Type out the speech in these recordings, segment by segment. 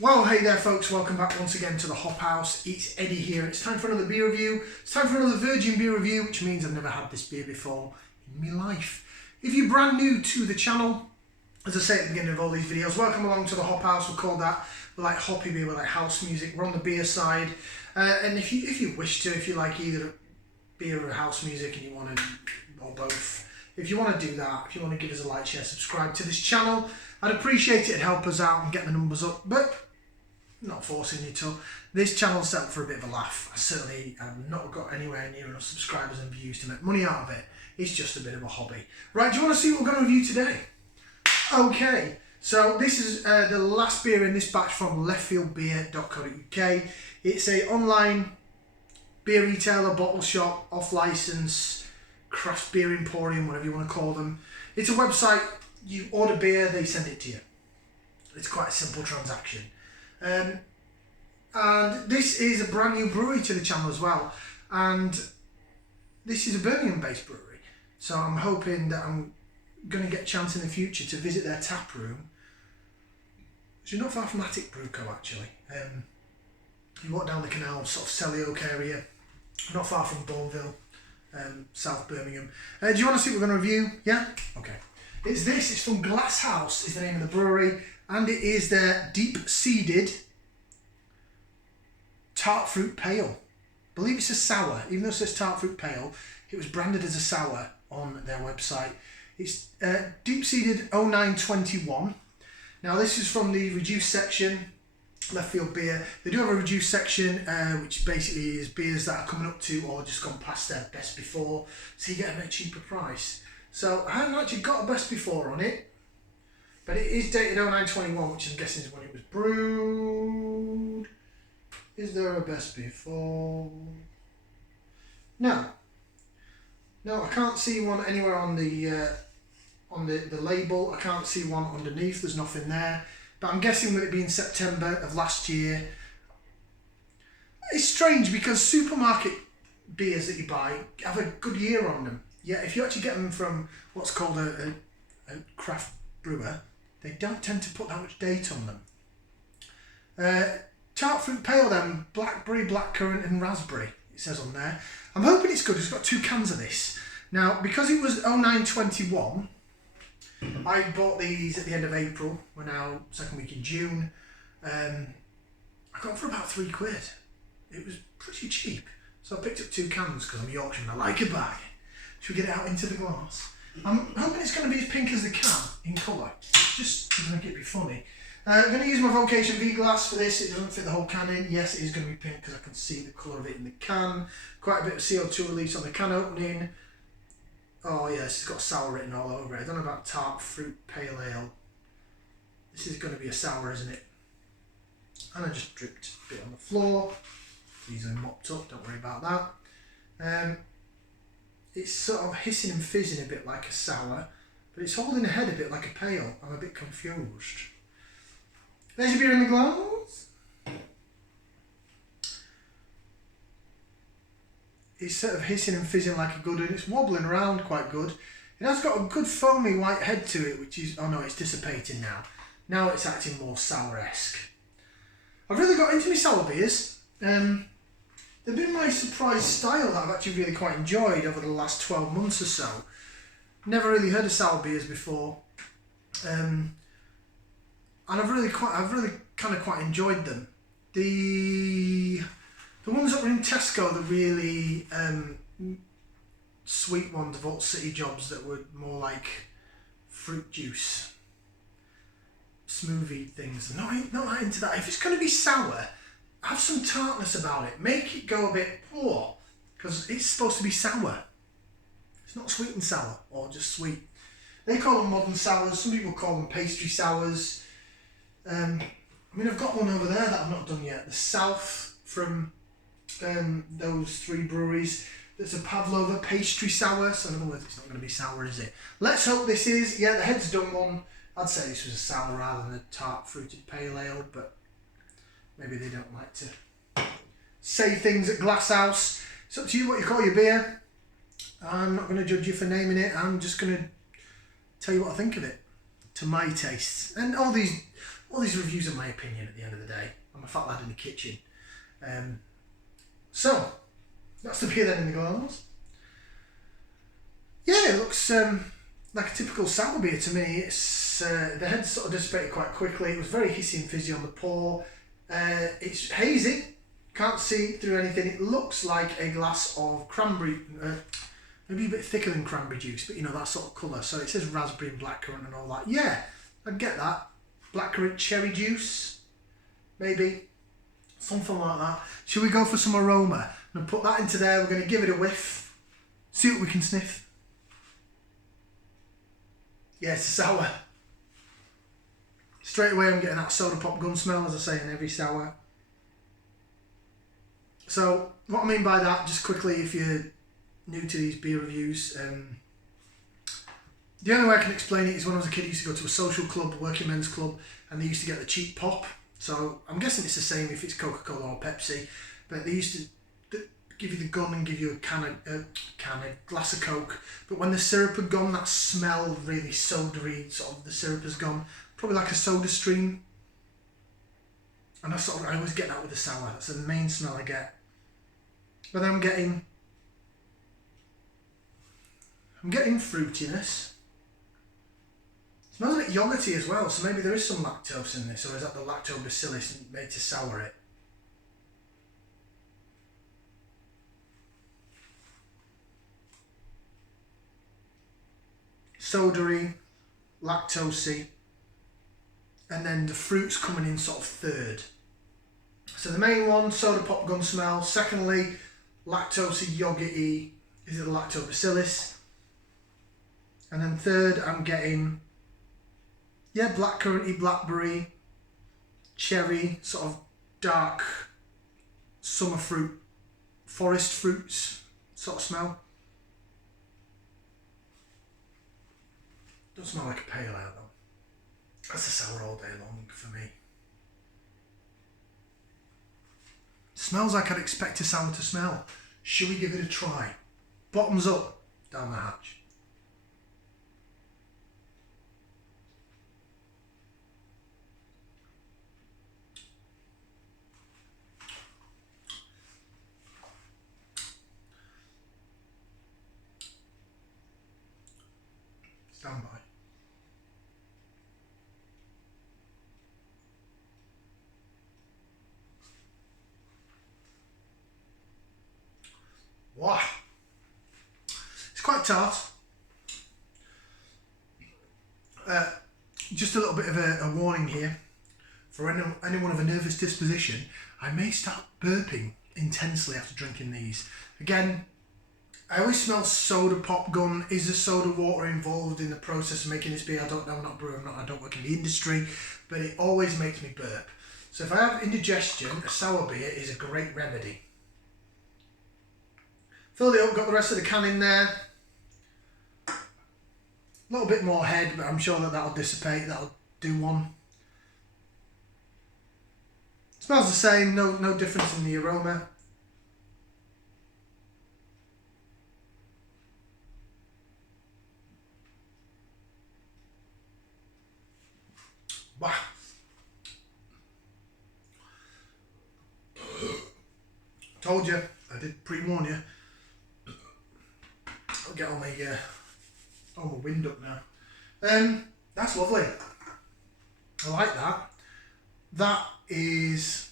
Well, hey there folks, welcome back once again to the Hop House. It's Eddie here. It's time for another beer review. It's time for another virgin beer review, which means I've never had this beer before in my life. If you're brand new to the channel, as I say at the beginning of all these videos, welcome along to the Hop House. We'll call that, we like hoppy beer, we like house music. We're on the beer side. And if you wish to, if you like either beer or house music and you want to, or both, if you want to do that, if you want to give us a like, share, subscribe to this channel, I'd appreciate it. It'd help us out and get the numbers up, but not forcing you to. This channel's set up for a bit of a laugh. I certainly have not got anywhere near enough subscribers and views to make money out of it. It's just a bit of a hobby. Right, do you want to see what we're going to review today? Okay, so this is the last beer in this batch from leftfieldbeer.co.uk. It's a online beer retailer, bottle shop, off-license, craft beer emporium, whatever you want to call them. It's a website. You order beer, they send it to you. It's quite a simple transaction. And this is a brand new brewery to the channel as well. And this is a Birmingham-based brewery. So I'm hoping that I'm going to get a chance in the future to visit their tap room. Which is not far from Attic Brew Co. actually. You walk down the canal, sort of Selly Oak area. Not far from Bourneville, South Birmingham. Do you want to see what we're going to review? Yeah? Okay. It's from Glasshouse is the name of the brewery, and it is their deep-seeded tart fruit pale. I believe it's a sour, even though it says tart fruit pale, it was branded as a sour on their website. It's deep-seeded 0921. Now this is from the reduced section, Leftfield Beer. They do have a reduced section, which basically is beers that are coming up to or just gone past their best before, so you get them at a cheaper price. So I haven't actually got a best before on it, but it is dated 0921, which I'm guessing is when it was brewed. Is there a best before? No, I can't see one anywhere on the label. I can't see one underneath. There's nothing there. But I'm guessing with it being September of last year, it's strange because supermarket beers that you buy have a good year on them. Yeah, if you actually get them from what's called a craft brewer, they don't tend to put that much date on them. Tart fruit pale then, blackberry, blackcurrant and raspberry, it says on there. I'm hoping it's good. It's got 2 cans of this. Now, because it was 0921, I bought these at the end of April. We're now second week in June. I got them for about £3. It was pretty cheap. So I picked up 2 cans because I'm Yorkshireman. I like a bag. Should we get it out into the glass? I'm hoping it's going to be as pink as the can in colour. Just to make it be funny. I'm going to use my Vocation V glass for this. It doesn't fit the whole can in. Yes, it is going to be pink because I can see the colour of it in the can. Quite a bit of CO2 release on the can opening. Oh yes, it's got sour written all over it. I don't know about tart fruit pale ale. This is going to be a sour, isn't it? And I just dripped a bit on the floor. These are mopped up, don't worry about that. It's sort of hissing and fizzing a bit like a sour, but it's holding a head a bit like a pale. I'm a bit confused. There's your beer in the glass. It's sort of hissing and fizzing like a good one. It's wobbling around quite good. It has got a good foamy white head to it, which is, oh no, it's dissipating now. Now it's acting more sour-esque. I've really got into my sour beers. They've been my surprise style that I've actually really quite enjoyed over the last 12 months or so. Never really heard of sour beers before. And I've really kind of quite enjoyed them. The ones that were in Tesco, the really sweet ones, the Vault City jobs that were more like fruit juice, smoothie things. Not that into that. If it's going to be sour, have some tartness about it. Make it go a bit poor, because it's supposed to be sour. It's not sweet and sour, or just sweet. They call them modern sours. Some people call them pastry sours. I mean, I've got one over there that I've not done yet. The South from those 3 breweries. There's a Pavlova pastry sour, so in other words, it's not going to be sour, is it? Let's hope this is. Yeah, the head's done one. I'd say this was a sour rather than a tart fruited pale ale, but maybe they don't like to say things at Glasshouse. It's up to you what you call your beer. I'm not going to judge you for naming it. I'm just going to tell you what I think of it, to my tastes. And all these all these reviews are my opinion at the end of the day. I'm a fat lad in the kitchen. So, that's the beer then in the glass. Yeah, it looks like a typical sour beer to me. It's the head sort of dissipated quite quickly. It was very hissy and fizzy on the pour. It's hazy. Can't see through anything. It looks like a glass of cranberry, maybe a bit thicker than cranberry juice, but you know, that sort of colour. So it says raspberry and blackcurrant and all that. Yeah, I'd get that. Blackcurrant cherry juice, maybe. Something like that. Should we go for some aroma? I'm going to put that into there. We're going to give it a whiff. See what we can sniff. Yeah, it's a sour. Straight away I'm getting that soda pop gun smell, as I say in every sour. So what I mean by that, just quickly, if you're new to these beer reviews, the only way I can explain it is when I was a kid I used to go to a social club, a working men's club, and they used to get the cheap pop. So I'm guessing it's the same if it's Coca-Cola or Pepsi, but they used to give you the gun and give you a glass of Coke. But when the syrup had gone, that smell really soda-y, sort of the syrup has gone, probably like a soda stream. And I always get that with the sour. That's the main smell I get. But then I'm getting fruitiness. It smells a bit yogurty as well, so maybe there is some lactose in this, or is that the lactobacillus made to sour it? Soda-y, lactosey, and then the fruit's coming in sort of third. So the main one, soda pop gun smell. Secondly, lactosey, yogurty, is it the lactobacillus? And then third, I'm getting, yeah, blackcurranty, blackberry, cherry, sort of dark summer fruit, forest fruits sort of smell. Doesn't smell like a pale ale though. That's a sour all day long for me. Smells like I'd expect a sour to smell. Should we give it a try? Bottoms up, down the hatch. Stand by. Wow. It's quite tart. Just a little bit of a warning here. For anyone of a nervous disposition, I may start burping intensely after drinking these. Again, I always smell soda pop gun. Is there soda water involved in the process of making this beer? I don't know, I'm not a brewer, I don't work in the industry, but it always makes me burp. So if I have indigestion, a sour beer is a great remedy. Filled it up, got the rest of the can in there. A little bit more head, but I'm sure that'll dissipate, that'll do one. Smells the same, no difference in the aroma. Wow. Told you, I did pre-warn you. I'll get all my wind up now. That's lovely. I like that. That is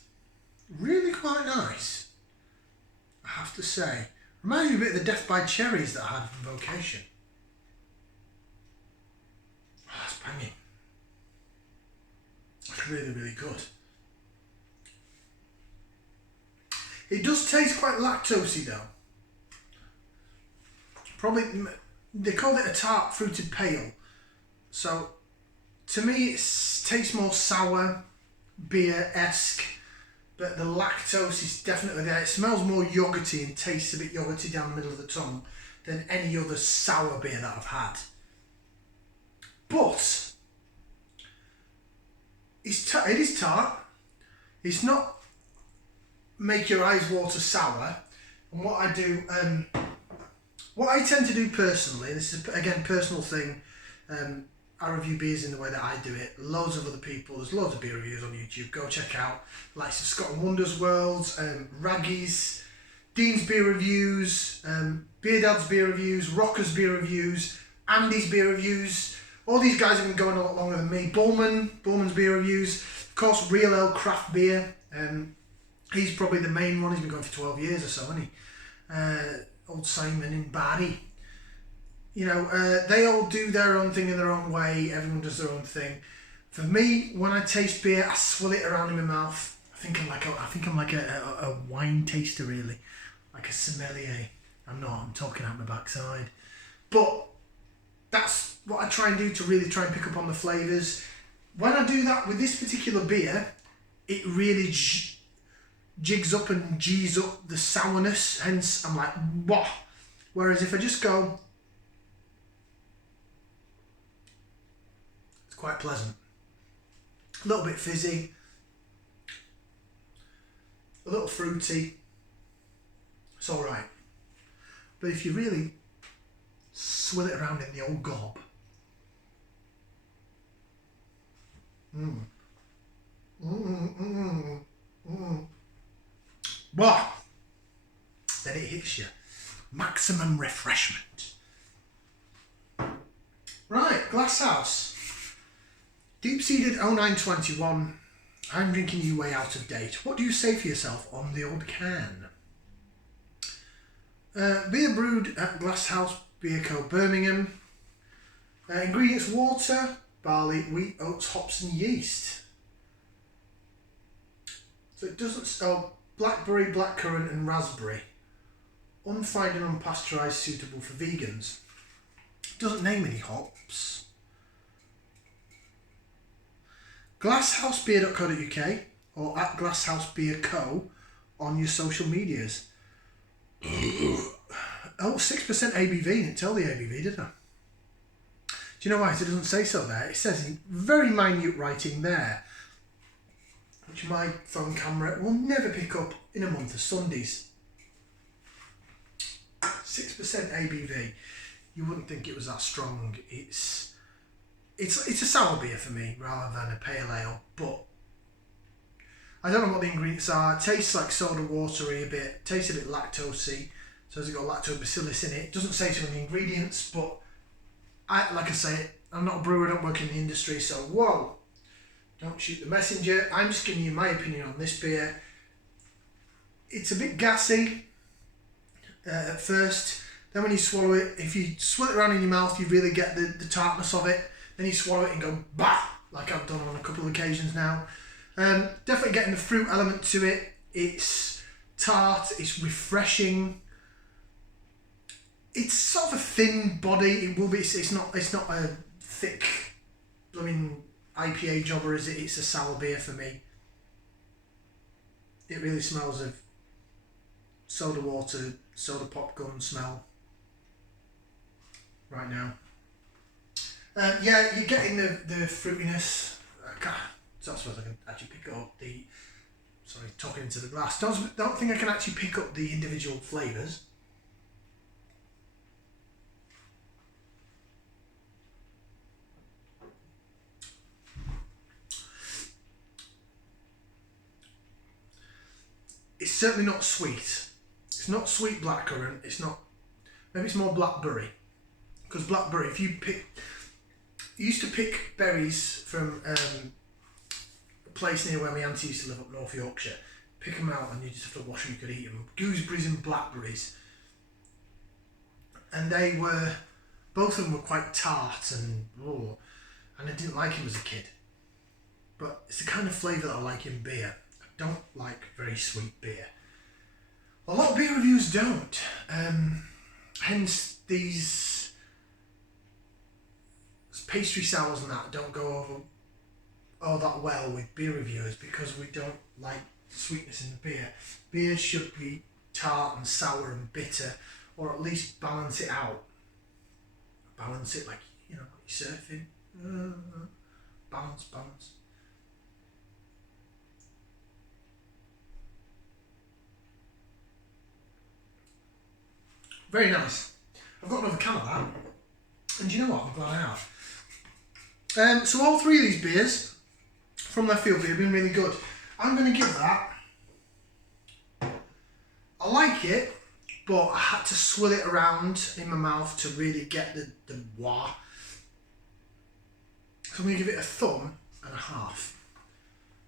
really quite nice, I have to say. Reminds me a bit of the Death by Cherries that I had from Vocation. Oh, that's banging. That's really, really good. It does taste quite lactosey though. Probably, they called it a tart fruited pale. So, to me it tastes more sour, beer-esque, but the lactose is definitely there. It smells more yogurty and tastes a bit yogurty down the middle of the tongue than any other sour beer that I've had. But, it is tart. It's not make your eyes water sour. And what I do, what I tend to do personally, this is again personal thing, I review beers in the way that I do it. Loads of other people, there's loads of beer reviews on YouTube. Go check out likes of Scott and Wonders Worlds, Raggy's, Dean's Beer Reviews, Beer Dad's Beer Reviews, Rocker's Beer Reviews, Andy's Beer Reviews. All these guys have been going a lot longer than me. Bullman's Beer Reviews. Of course, Real Ale Craft Beer. He's probably the main one. He's been going for 12 years or so, hasn't he? Old Simon and Barry. You know, they all do their own thing in their own way. Everyone does their own thing. For me, when I taste beer, I swill it around in my mouth. I think I'm like a wine taster, really, like a sommelier. I'm not. I'm talking out my backside. But that's what I try and do to really try and pick up on the flavours. When I do that with this particular beer, it really jigs up and G's up the sourness. Hence, I'm like, wah. Whereas if I just go, it's quite pleasant. A little bit fizzy, a little fruity. It's all right. But if you really swill it around in the old gob, bah, then it hits you. Maximum refreshment. Right, Glasshouse. Deep-seeded 0921. I'm drinking you way out of date. What do you say for yourself on the old can? Beer brewed at Glasshouse Beer Co. Birmingham. Ingredients: water, barley, wheat, oats, hops and yeast. So it doesn't spell blackberry, blackcurrant and raspberry. Unfined and unpasteurised, suitable for vegans. Doesn't name any hops. Glasshousebeer.co.uk or at Glasshouse Beer Co. on your social medias. Oh, 6% ABV. Didn't tell the ABV, did I? Do you know why? It doesn't say so there. It says in very minute writing there, which my phone camera will never pick up in a month of Sundays. 6% ABV. You wouldn't think it was that strong. It's a sour beer for me rather than a pale ale, but I don't know what the ingredients are. It tastes like soda watery a bit, tastes a bit lactosey, so has it got lactobacillus in it? It doesn't say so in the ingredients, but like I say, I'm not a brewer, I don't work in the industry, so whoa, don't shoot the messenger. I'm just giving you my opinion on this beer. It's a bit gassy at first, then when you swallow it, if you swill it around in your mouth, you really get the tartness of it. Then you swallow it and go, bah, like I've done on a couple of occasions now. Definitely getting the fruit element to it. It's tart, it's refreshing. It's sort of a thin body. It will be. It's not a thick, blooming IPA jobber, is it? It's a sour beer for me. It really smells of soda water, soda popcorn smell right now. Yeah, you're getting the fruitiness. So I suppose I can actually pick up the. Sorry, talking into the glass. Don't think I can actually pick up the individual flavours. It's certainly not sweet. It's not sweet blackcurrant. It's not. Maybe it's more blackberry. Because blackberry, if you pick. You used to pick berries from a place near where my auntie used to live up North Yorkshire. Pick them out and you just have to wash them, you could eat them. Gooseberries and blackberries. And they were, both of them were quite tart and I didn't like them as a kid. But it's the kind of flavour that I like in beer. I don't like very sweet beer. A lot of beer reviews don't. Hence these pastry sours and that don't go over all that well with beer reviewers because we don't like sweetness in the beer. Beer should be tart and sour and bitter, or at least balance it out. Balance it like, you know, you're surfing. Balance. Very nice. I've got another can of that. And do you know what? I'm glad I have. So all three of these beers from Leftfield Beer have been really good. I'm going to give that, I like it, but I had to swill it around in my mouth to really get the wah. So I'm going to give it a thumb and a half.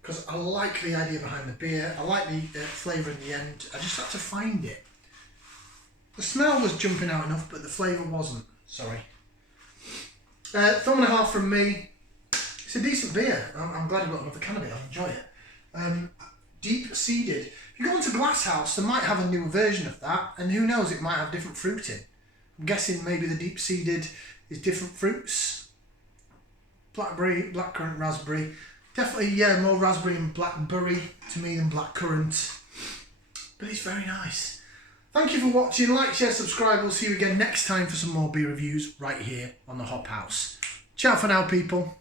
Because I like the idea behind the beer, I like the flavour in the end, I just had to find it. The smell was jumping out enough, but the flavour wasn't, sorry. Thumb and a half from me. It's a decent beer. I'm glad I got another can of it, I enjoy it. Deep seeded. If you go into Glasshouse, they might have a newer version of that, and who knows, it might have different fruit in. I'm guessing maybe the deep seeded is different fruits. Blackberry, blackcurrant, raspberry. Definitely, yeah, more raspberry and blackberry to me than blackcurrant. But it's very nice. Thank you for watching. Like, share, subscribe. We'll see you again next time for some more beer reviews right here on the Hop House. Ciao for now, people.